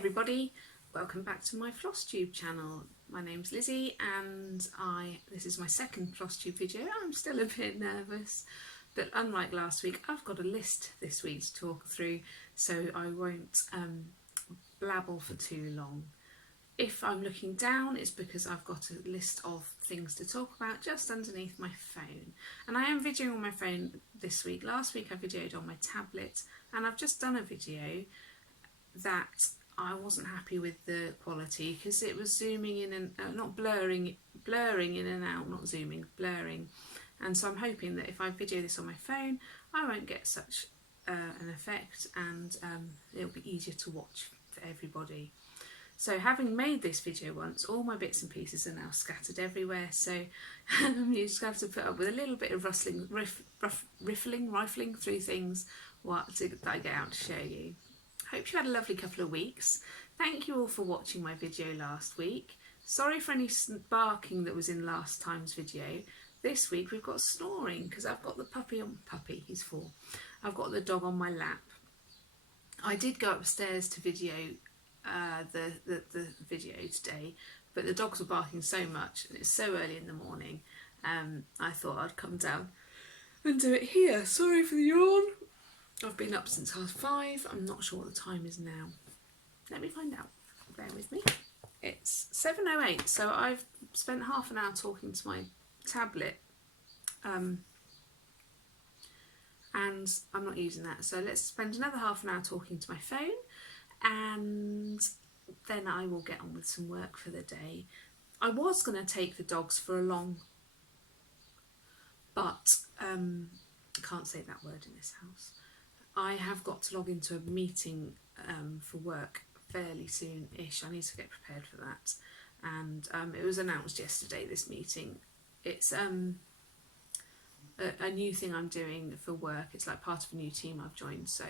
everybody, welcome back to my Flosstube channel. My name's Lizzie and this is my second Flosstube video. I'm still a bit nervous, but unlike last week I've got a list this week to talk through, so I won't blabble for too long. If I'm looking down, it's because I've got a list of things to talk about just underneath my phone. And I am videoing on my phone this week. Last week I videoed on my tablet, and I've just done a video that I wasn't happy with the quality because it was zooming in and not blurring in and out, not zooming, blurring. And so I'm hoping that if I video this on my phone, I won't get such an effect, and it'll be easier to watch for everybody. So having made this video once, all my bits and pieces are now scattered everywhere, so you just have to put up with a little bit of rifling through things that I get out to show you. Hope you had a lovely couple of weeks. Thank you all for watching my video last week. Sorry for any barking that was in last time's video. This week we've got snoring because I've got the puppy, he's 4. I've got the dog on my lap. I did go upstairs to video the video today, but the dogs were barking so much and it's so early in the morning, I thought I'd come down and do it here. Sorry for the yawn. I've been up since 5:30. I'm not sure what the time is now. Let me find out. Bear with me. It's 7:08, so I've spent half an hour talking to my tablet, and I'm not using that, so let's spend another half an hour talking to my phone, and then I will get on with some work for the day. I was going to take the dogs for a long, but I can't say that word in this house. I have got to log into a meeting for work fairly soon-ish. I need to get prepared for that, and it was announced yesterday, this meeting. It's a new thing I'm doing for work. It's like part of a new team I've joined, so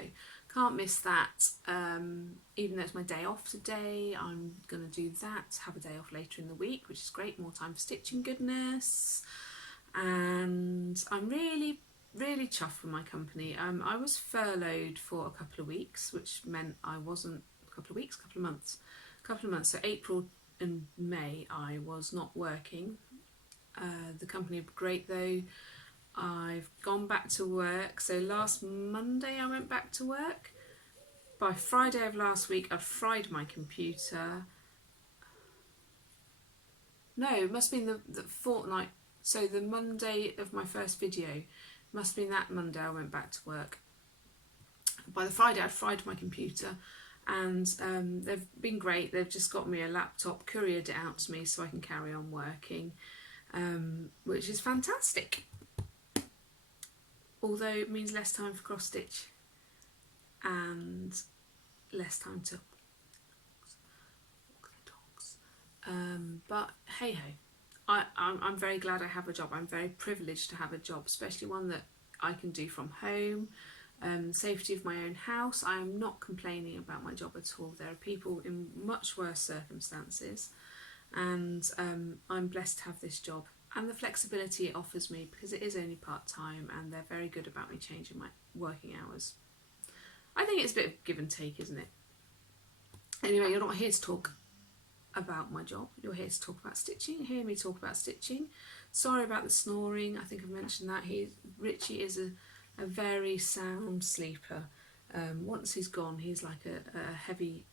can't miss that. Even though it's my day off today, I'm going to do that, have a day off later in the week, which is great, more time for stitching goodness. And I'm really chuffed with my company. I was furloughed for a couple of weeks, which meant I wasn't, a couple of months, so April and May I was not working. The company were great though. I've gone back to work, so last Monday I went back to work. By Friday of last week I'd fried my computer. No, it must have been the fortnight, so the Monday of my first video, must have been that Monday I went back to work. By the Friday I'd fried my computer, and they've been great. They've just got me a laptop, couriered it out to me so I can carry on working, which is fantastic. Although it means less time for cross stitch and less time to walk the dogs. But hey ho. I'm very glad I have a job. I'm very privileged to have a job, especially one that I can do from home. Safety of my own house. I am not complaining about my job at all. There are people in much worse circumstances, and I'm blessed to have this job and the flexibility it offers me, because it is only part-time and they're very good about me changing my working hours. I think it's a bit of give and take, isn't it? Anyway, you're not here to talk about my job, you're here to talk about stitching. Hear me talk about stitching. Sorry about the snoring, I think I've mentioned that. Richie is a very sound sleeper. Once he's gone, he's like a heavy,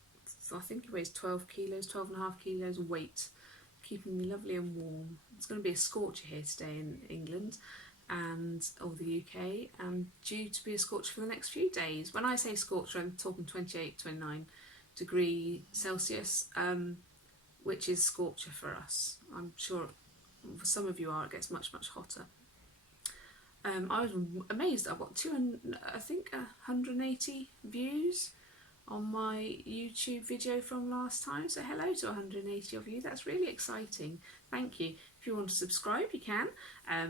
I think he weighs 12.5 kilos weight, keeping me lovely and warm. It's going to be a scorcher here today in England or the UK, and due to be a scorcher for the next few days. When I say scorcher, I'm talking 28, 29 degree Celsius, which is scorcher for us. I'm sure for some of you it gets much hotter. I was amazed. I've got 180 views on my YouTube video from last time, so hello to 180 of you. That's really exciting. Thank you. If you want to subscribe, you can.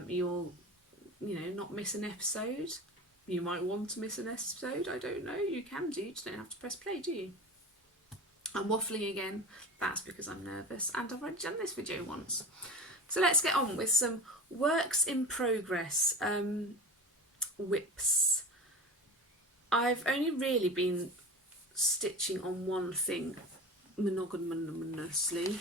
You'll not miss an episode. You might want to miss an episode, I don't know. You can do, you just don't have to press play, do you? I'm waffling again. That's because I'm nervous, and I've already done this video once. So let's get on with some works in progress whips. I've only really been stitching on one thing monogamously.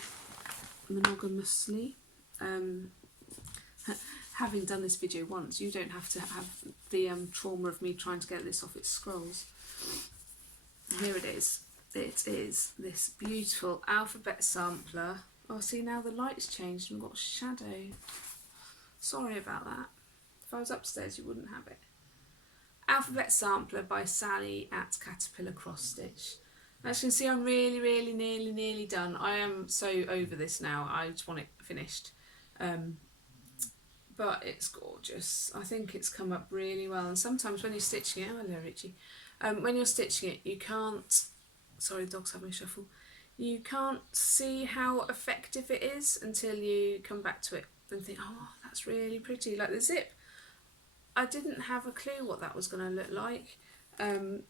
Having done this video once, you don't have to have the trauma of me trying to get this off its scrolls. Here it is. It is this beautiful alphabet sampler. Oh, see, now the light's changed and we've got shadow. Sorry about that. If I was upstairs, you wouldn't have it. Alphabet sampler by Sally at Caterpillar Cross Stitch. As you can see, I'm really nearly done. I am so over this now. I just want it finished. But it's gorgeous. I think it's come up really well. And sometimes when you're stitching it, oh hello Richie, when you're stitching it, you can't, sorry the dog's having a shuffle, you can't see how effective it is until you come back to it and think, oh that's really pretty. Like the zip, I didn't have a clue what that was going to look like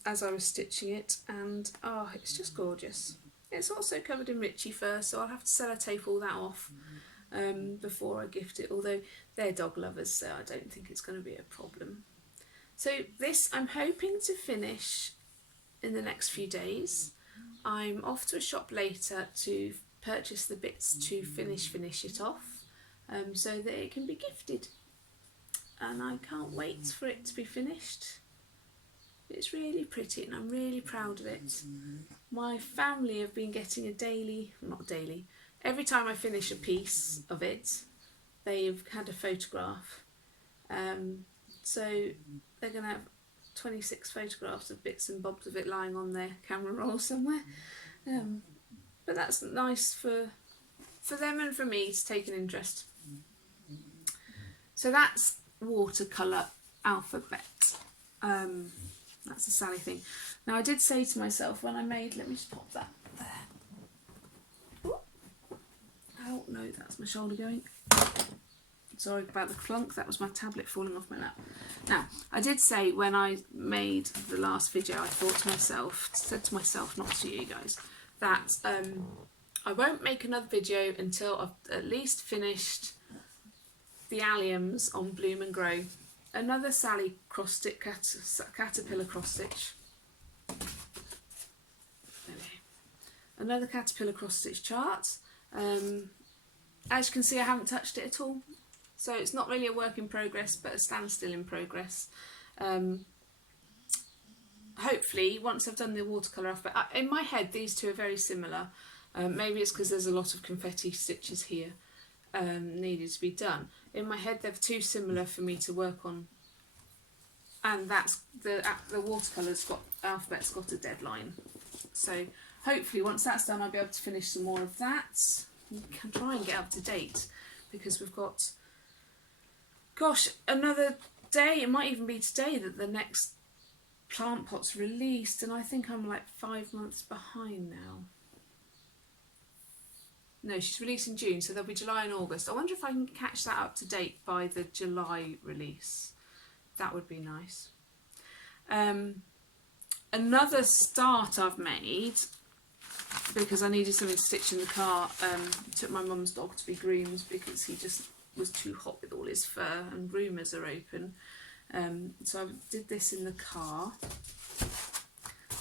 as I was stitching it, and oh, it's just gorgeous. It's also covered in Richie fur, so I'll have to sellotape all that off before I gift it, although they're dog lovers, so I don't think it's going to be a problem. So this I'm hoping to finish in the next few days. I'm off to a shop later to purchase the bits to finish it off, so that it can be gifted, and I can't wait for it to be finished. It's really pretty and I'm really proud of it. My family have been getting a daily, not daily, every time I finish a piece of it, they've had a photograph. So they're going to have 26 photographs of bits and bobs of it lying on their camera roll somewhere. But that's nice for them and for me to take an interest. So that's watercolour alphabet. That's a Sally thing. Now I did say to myself when I made, let me just pop that there. Oh no, that's my shoulder going. Sorry about the clunk, that was my tablet falling off my lap. Now, I did say when I made the last video, I thought to myself, said to myself, not to you guys, that I won't make another video until I've at least finished the alliums on Bloom and Grow. Another Sally cross stitch, Caterpillar cross stitch. Another Caterpillar cross stitch chart. As you can see, I haven't touched it at all, so it's not really a work in progress, but a standstill in progress. Hopefully, once I've done the watercolour alphabet, in my head these two are very similar. Maybe it's because there's a lot of confetti stitches here needed to be done. In my head they're too similar for me to work on, and that's the watercolour's got, alphabet's got a deadline. So hopefully once that's done I'll be able to finish some more of that. We can try and get up to date because we've got, gosh, another day, it might even be today that the next plant pot's released, and I think I'm like 5 months behind now. No, she's released in June, so there'll be July and August. I wonder if I can catch that up to date by the July release. That would be nice. Another start I've made, because I needed something to stitch in the car, took my mum's dog to be groomed because he just was too hot with all his fur and groomers are open. So I did this in the car.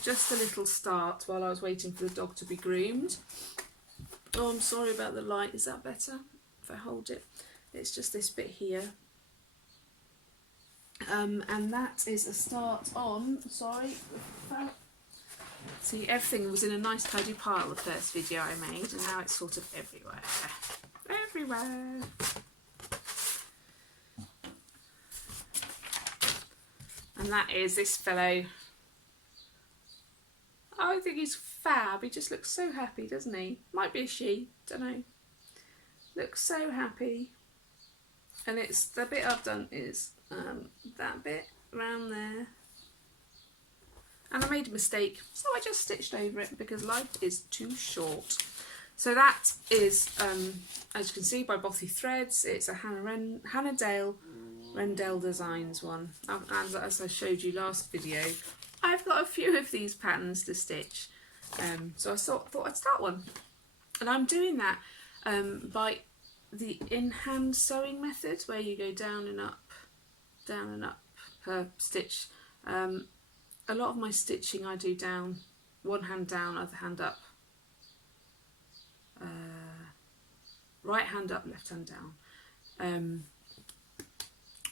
Just a little start while I was waiting for the dog to be groomed. Oh, I'm sorry about the light. Is that better if I hold it? It's just this bit here. And that is a start on, sorry, see, everything was in a nice tidy pile the first video I made, and now it's sort of everywhere. Everywhere. And that is this fellow. I think he's fab. He just looks so happy, doesn't he? Might be a she, don't know. Looks so happy. And it's, the bit I've done is that bit around there. And I made a mistake, so I just stitched over it because life is too short. So that is, as you can see, by Bothy Threads. It's a Hannah Rendell Designs one. And as I showed you last video, I've got a few of these patterns to stitch. So I thought I'd start one. And I'm doing that by the in-hand sewing method, where you go down and up per stitch. A lot of my stitching I do down, one hand down, other hand up. right hand up, left hand down,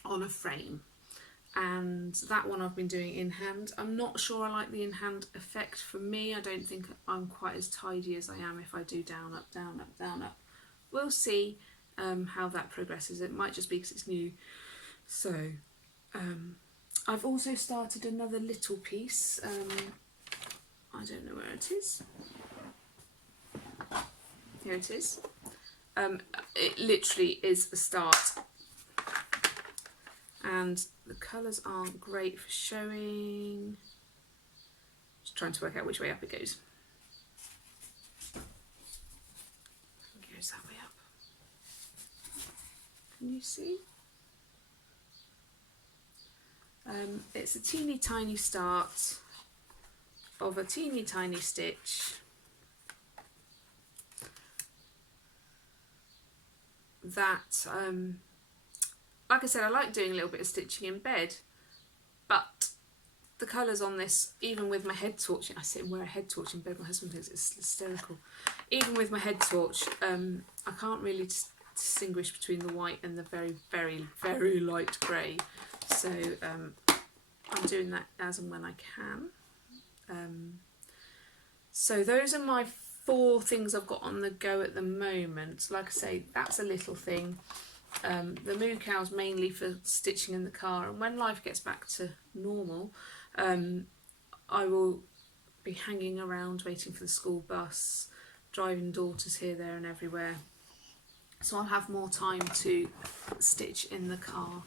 on a frame. And that one I've been doing in hand. I'm not sure I like the in hand effect. For me, I don't think I'm quite as tidy as I am if I do down, up, down, up, down, up. We'll see how that progresses. It might just be because it's new. So I've also started another little piece. I don't know where it is. Here it is. It literally is a start. And the colours aren't great for showing. Just trying to work out which way up it goes. It goes that way up. Can you see? It's a teeny tiny start of a teeny tiny stitch that like I said, I like doing a little bit of stitching in bed, but the colours on this, even with my head torch, I sit and wear a head torch in bed, my husband thinks it's hysterical. Even with my head torch, I can't really distinguish between the white and the very, very, very light grey. So I'm doing that as and when I can. So those are my 4 things I've got on the go at the moment. Like I say, that's a little thing. The moo cow's mainly for stitching in the car, and when life gets back to normal, I will be hanging around waiting for the school bus, driving daughters here, there and everywhere. So I'll have more time to stitch in the car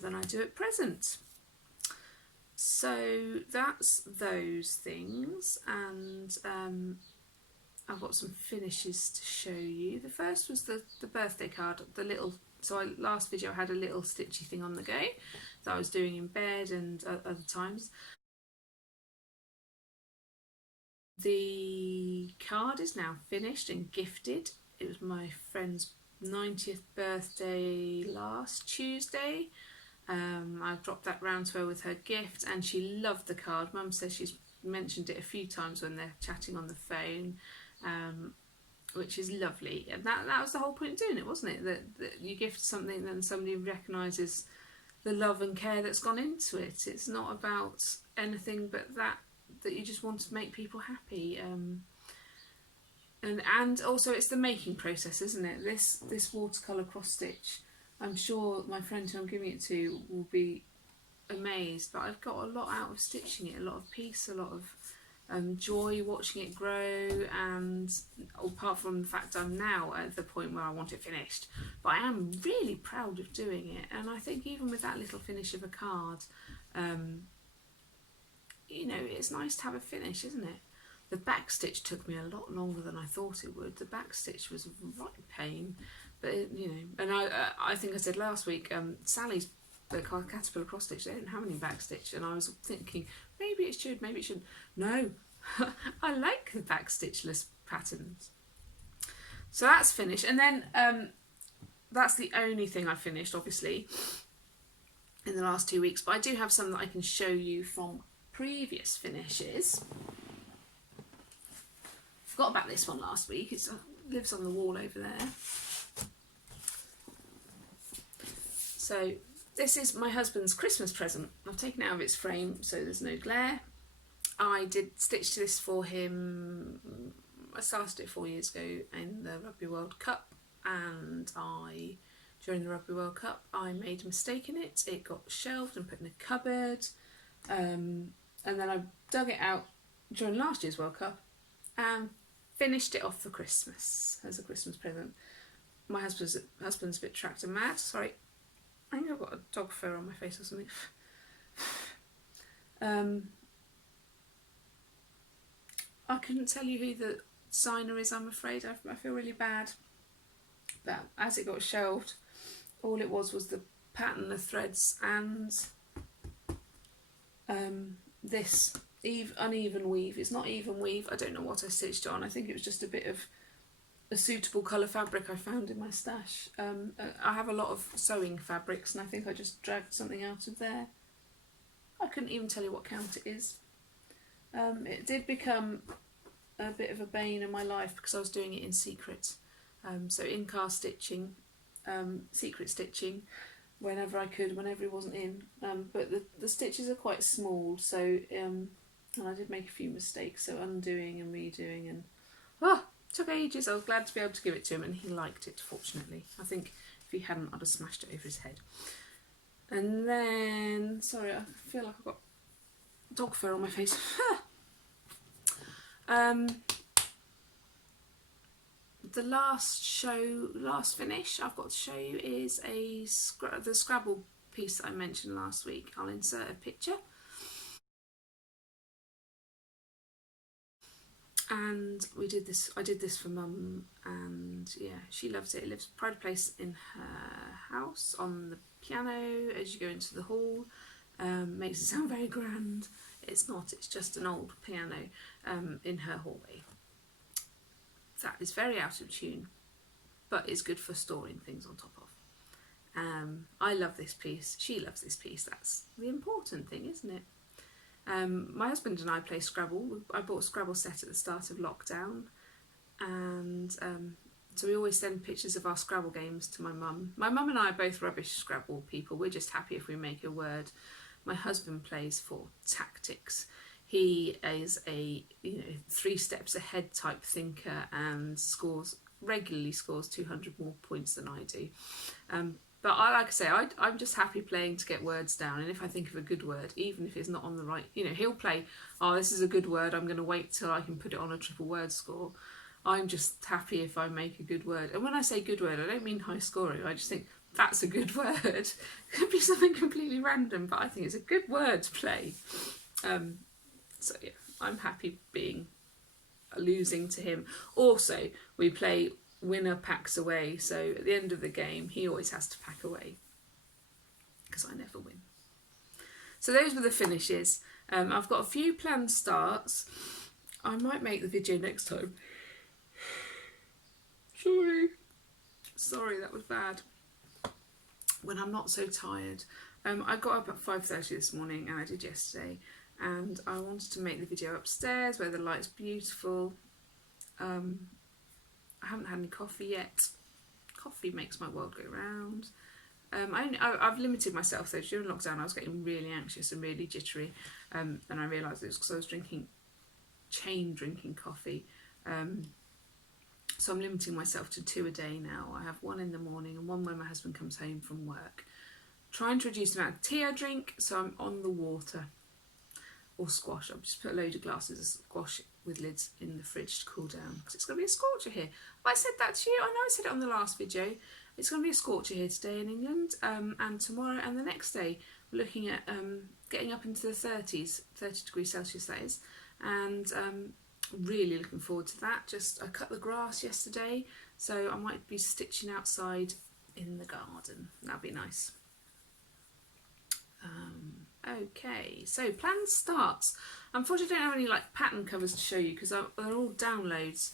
than I do at present. So that's those things, and I've got some finishes to show you. The first was the birthday card, the little, so last video I had a little stitchy thing on the go that I was doing in bed and other times. The card is now finished and gifted. It was my friend's 90th birthday last Tuesday. I've dropped that round to her with her gift, and she loved the card. Mum says she's mentioned it a few times when they're chatting on the phone. Which is lovely, and that was the whole point of doing it, wasn't it? That you gift something, then somebody recognises the love and care that's gone into it. It's not about anything but that you just want to make people happy. And also it's the making process, isn't it? This watercolour cross stitch, I'm sure my friend who I'm giving it to will be amazed, but I've got a lot out of stitching it, a lot of peace, a lot of joy watching it grow, and apart from the fact I'm now at the point where I want it finished, but I am really proud of doing it. And I think even with that little finish of a card, you know, it's nice to have a finish, isn't it? The back stitch took me a lot longer than I thought it would. The back stitch was a right pain, but it, you know, and I think I said last week, Sally's the caterpillar cross stitch, they didn't have any back stitch, and I was thinking maybe it should, maybe it shouldn't. No, I like the back stitchless patterns. So that's finished, and then that's the only thing I finished, obviously, in the last 2 weeks. But I do have some that I can show you from previous finishes. Forgot about this one last week. It lives on the wall over there. So this is my husband's Christmas present. I've taken it out of its frame so there's no glare. I did stitch this for him. I started it 4 years ago in the Rugby World Cup, and during the Rugby World Cup I made a mistake in it. It got shelved and put in a cupboard, and then I dug it out during last year's World Cup and finished it off for Christmas as a Christmas present. My husband's a bit tractor mad. Sorry, I think I've got a dog fur on my face or something. I couldn't tell you who the signer is, I'm afraid. I feel really bad. But as it got shelved, all it was the pattern, the threads, and this uneven weave. It's not even weave. I don't know what I stitched on. I think it was just a bit of a suitable colour fabric I found in my stash. I have a lot of sewing fabrics, and I think I just dragged something out of there. I couldn't even tell you what count it is. It did become a bit of a bane in my life because I was doing it in secret. So in-car stitching, secret stitching, whenever I could, whenever he wasn't in. But the stitches are quite small, so and I did make a few mistakes, so undoing and redoing, and took ages. I was glad to be able to give it to him, and he liked it, fortunately. I think if he hadn't, I'd have smashed it over his head. And then, sorry, I feel like I've got dog fur on my face. The last finish I've got to show you is the Scrabble piece that I mentioned last week. I'll insert a picture. And I did this for Mum, and yeah, she loves it. It lives pride of place in her house on the piano as you go into the hall. Makes it sound very grand. It's not, it's just an old piano in her hallway. That is very out of tune, but it's good for storing things on top of. I love this piece, she loves this piece. That's the important thing, isn't it? My husband and I play Scrabble. I bought a Scrabble set at the start of lockdown, and so we always send pictures of our Scrabble games to my mum. My mum and I are both rubbish Scrabble people. We're just happy if we make a word. My husband plays for tactics. He is a 3 steps ahead type thinker and regularly scores 200 more points than I do. But like I say, I'm just happy playing to get words down, and if I think of a good word, even if it's not on the right, he'll play, oh, this is a good word, I'm going to wait till I can put it on a triple word score. I'm just happy if I make a good word. And when I say good word, I don't mean high scoring, I just think that's a good word. It could be something completely random, but I think it's a good word to play. So yeah, I'm happy losing to him. Also, we play winner packs away, so at the end of the game he always has to pack away because I never win. So those were the finishes. I've got a few planned starts. I might make the video next time. Sorry, that was bad. When I'm not so tired. I got up at 5:30 this morning, and I did yesterday, and I wanted to make the video upstairs where the light's beautiful. I haven't had any coffee yet. Coffee makes my world go round. I've limited myself though. During lockdown I was getting really anxious and really jittery, and I realised it was because I was chain drinking coffee. So I'm limiting myself to 2 a day now. I have 1 in the morning and 1 when my husband comes home from work. Trying to reduce the amount of tea I drink, so I'm on the water. Or squash. I've just put a load of glasses of squash with lids in the fridge to cool down because it's going to be a scorcher here. Have I said that to you? I know I said it on the last video. It's going to be a scorcher here today in England, and tomorrow and the next day we're looking at getting up into the 30s, 30 degrees Celsius that is, and really looking forward to that. I cut the grass yesterday, so I might be stitching outside in the garden. That'd be nice. Okay, so planned starts. Unfortunately, I don't have any pattern covers to show you because they're all downloads.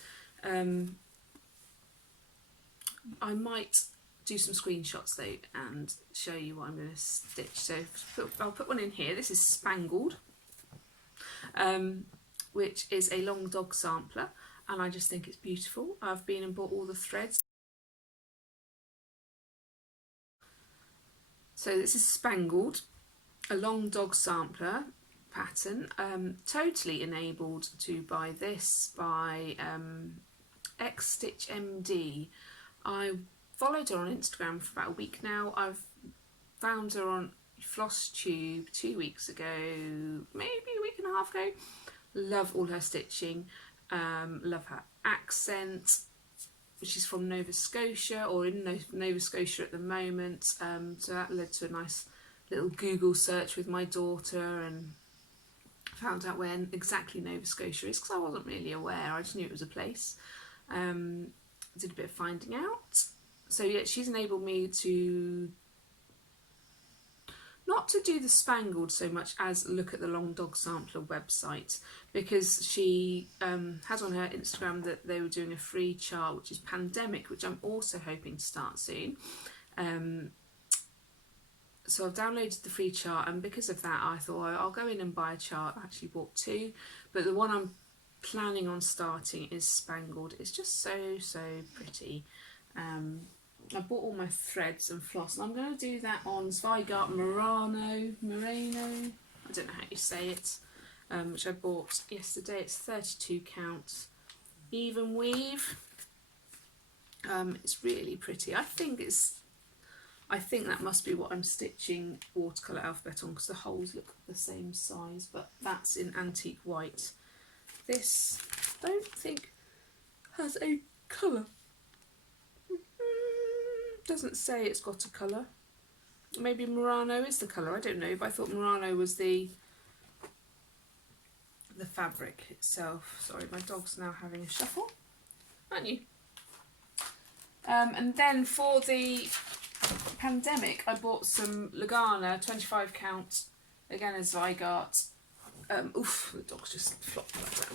I might do some screenshots though and show you what I'm going to stitch. So I'll put one in here. This is Spangled, which is a long dog sampler, and I just think it's beautiful. I've been and bought all the threads. So this is Spangled, a long dog sampler pattern, totally enabled to buy this by XstitchMD. I followed her on Instagram for about a week now. I've found her on Flosstube 2 weeks ago, maybe a week and a half ago. Love all her stitching, love her accent. She's from Nova Scotia, or in Nova Scotia at the moment, so that led to a nice little Google search with my daughter and found out where exactly Nova Scotia is because I wasn't really aware. I just knew it was a place. Did a bit of finding out. So yeah, she's enabled me to not to do the Spangled so much as look at the Long Dog Sampler website, because she has on her Instagram that they were doing a free chart, which is Pandemic, which I'm also hoping to start soon. So I've downloaded the free chart, and because of that I thought I'll go in and buy a chart. I actually bought 2, but the one I'm planning on starting is Spangled. It's just so pretty. I bought all my threads and floss, and I'm going to do that on Zweigart Merino, I don't know how you say it, which I bought yesterday. It's 32 count even weave. It's really pretty. I think that must be what I'm stitching watercolour alphabet on, because the holes look the same size, but that's in antique white. This, I don't think, has a colour. Doesn't say it's got a colour. Maybe Murano is the colour, I don't know, but I thought Murano was the fabric itself. Sorry, my dog's now having a shuffle, aren't you? And then for the pandemic, I bought some Lugana 25 count, again as Zweigart. Oof, the dog's just flopped back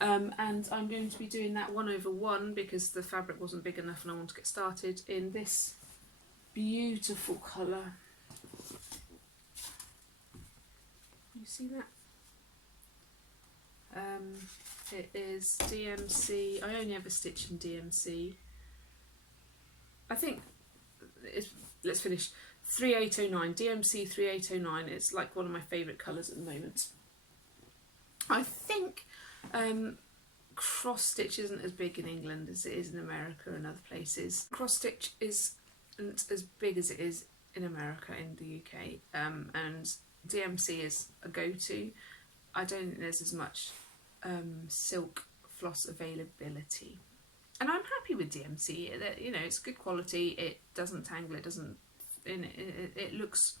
down. And I'm going to be doing that 1/1 because the fabric wasn't big enough and I want to get started in this beautiful colour. You see that? It is DMC. I only ever stitch in DMC. I think let's finish 3809, DMC 3809. It's like one of my favourite colours at the moment. I think cross stitch isn't as big in England as it is in America and other places. Cross stitch isn't as big as it is in America, in the UK, and DMC is a go-to. I don't think there's as much silk floss availability. And I'm happy with DMC. You know, it's good quality. It doesn't tangle. It doesn't. It looks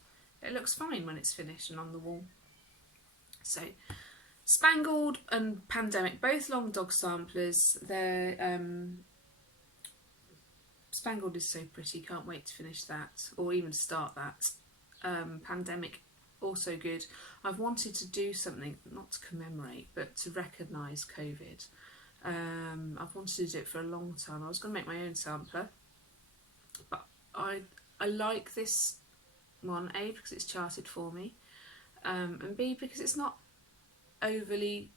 fine when it's finished and on the wall. So, Spangled and Pandemic, both long dog samplers. They're Spangled is so pretty. Can't wait to finish that or even start that. Pandemic, also good. I've wanted to do something not to commemorate, but to recognise COVID. I've wanted to do it for a long time. I was going to make my own sampler, but I like this one, A, because it's charted for me, and B, because it's not overly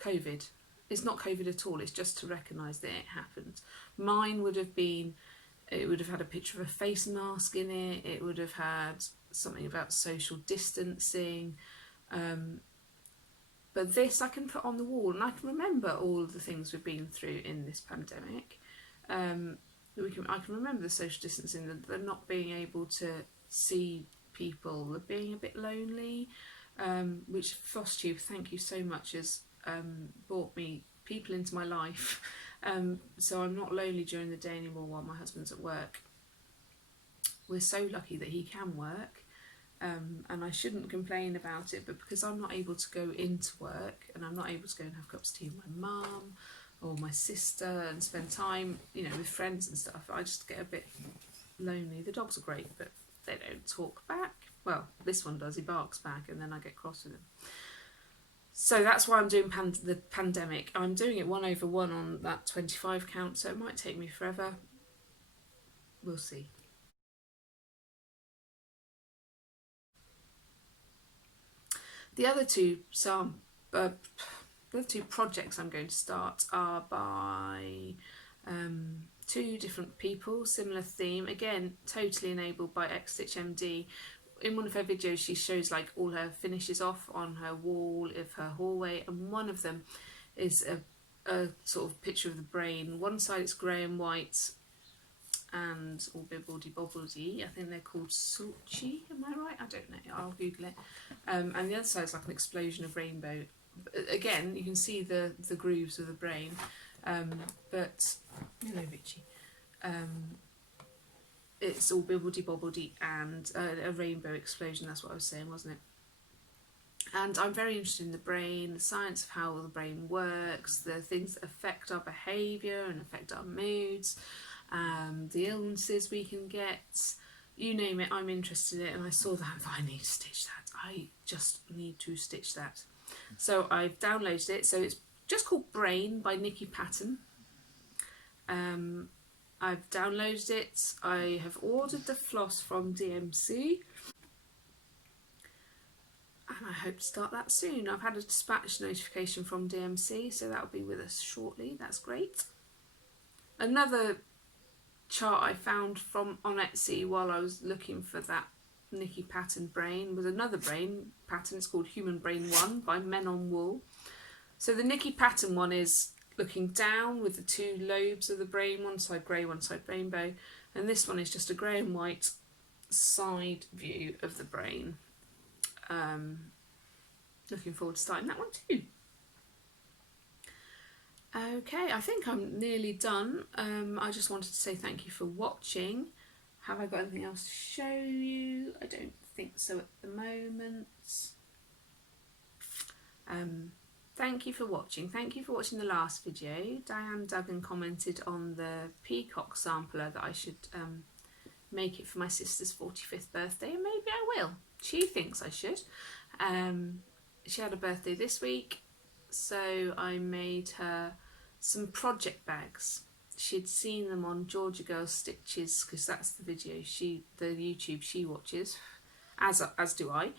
COVID. It's not COVID at all. It's just to recognise that it happened. Mine would have been, it would have had a picture of a face mask in it. It would have had something about social distancing. But this I can put on the wall, and I can remember all of the things we've been through in this pandemic. I can remember the social distancing, the not being able to see people, the being a bit lonely, which Flosstube, thank you so much, has brought me people into my life. So I'm not lonely during the day anymore while my husband's at work. We're so lucky that he can work. And I shouldn't complain about it, but because I'm not able to go into work and I'm not able to go and have cups of tea with my mum or my sister and spend time, you know, with friends and stuff, I just get a bit lonely. The dogs are great, but they don't talk back. Well, this one does, he barks back and then I get cross with him. So that's why I'm doing the Pandemic. I'm doing it 1/1 on that 25 count, so it might take me forever. We'll see. The other two projects I'm going to start are by two different people, similar theme, again totally enabled by XstitchMD. In one of her videos she shows like all her finishes off on her wall of her hallway, and one of them is a sort of picture of the brain. One side it's grey and white and all bibbledy bobbledy. I think they're called Sulci, am I right? I don't know, I'll Google it. And the other side is like an explosion of rainbow. Again, you can see the grooves of the brain, but hello Richie. It's all bibbledy bobbledy and a rainbow explosion, that's what I was saying, wasn't it? And I'm very interested in the brain, the science of how the brain works, the things that affect our behaviour and affect our moods, the illnesses we can get, you name it, I'm interested in it. And I saw that, I need to stitch that. I just need to stitch that. So I've downloaded it. So it's just called Brain by Nikki Pattern. I've downloaded it. I have ordered the floss from DMC. and I hope to start that soon. I've had a dispatch notification from DMC, so that'll be with us shortly. That's great. Another chart I found from on Etsy while I was looking for that Nikki Pattern brain was another brain pattern. It's called Human Brain 1 by MenONWool. So the Nikki Pattern one is looking down with the two lobes of the brain, one side grey, one side rainbow, and this one is just a grey and white side view of the brain. Looking forward to starting that one too. Okay, I think I'm nearly done. I just wanted to say thank you for watching. Have I got anything else to show you? I don't think so at the moment. Thank you for watching. Thank you for watching the last video. Diane Duggan commented on the peacock sampler that I should make it for my sister's 45th birthday, and maybe I will. She thinks I should. She had a birthday this week, so I made her some project bags. She'd seen them on Georgiagirlstitches, because that's the video the YouTube she watches, as do I.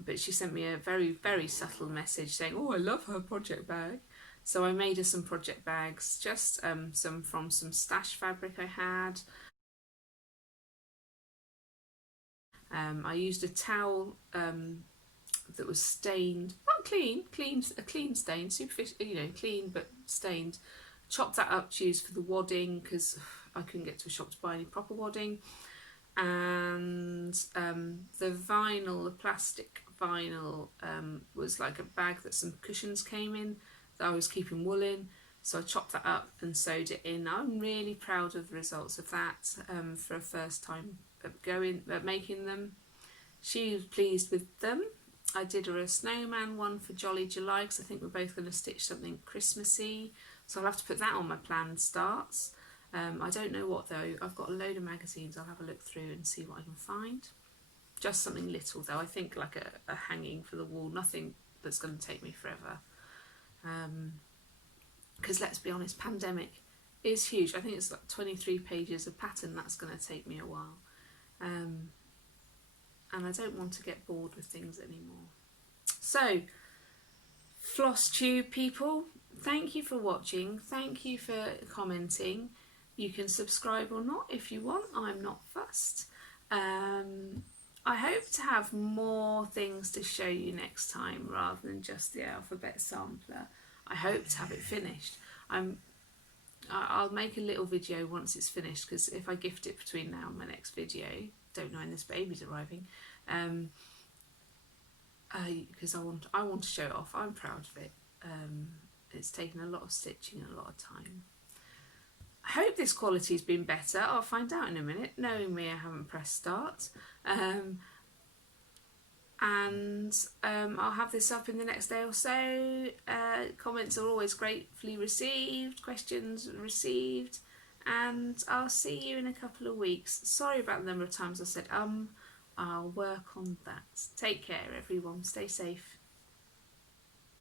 But she sent me a very, very subtle message saying, oh, I love her project bag. So I made her some project bags, just some from some stash fabric I had. I used a towel that was stained, not clean, a clean stain, superficial, clean but stained. Chopped that up to use for the wadding because I couldn't get to a shop to buy any proper wadding. And the plastic vinyl was like a bag that some cushions came in that I was keeping wool in. So I chopped that up and sewed it in. I'm really proud of the results of that for a first time making them. She was pleased with them. I did her a snowman one for Jolly July because I think we're both going to stitch something Christmassy. So I'll have to put that on my planned starts. I don't know what though. I've got a load of magazines. I'll have a look through and see what I can find. Just something little though. I think like a hanging for the wall. Nothing that's going to take me forever. Because let's be honest, pandemic is huge. I think it's like 23 pages of pattern. That's going to take me a while. And I don't want to get bored with things anymore. So, Flosstube people, thank you for watching. Thank you for commenting. You can subscribe or not if you want. I'm not fussed. I hope to have more things to show you next time rather than just the alphabet sampler. I hope to have it finished. I'll make a little video once it's finished, because if I gift it between now and my next video, don't know when this baby's arriving, because I want to show it off. I'm proud of it. It's taken a lot of stitching and a lot of time. I hope this quality's been better. I'll find out in a minute. Knowing me, I haven't pressed start. I'll have this up in the next day or so. Comments are always gratefully received, questions received, and I'll see you in a couple of weeks. Sorry about the number of times I said I'll work on that. Take care everyone, stay safe.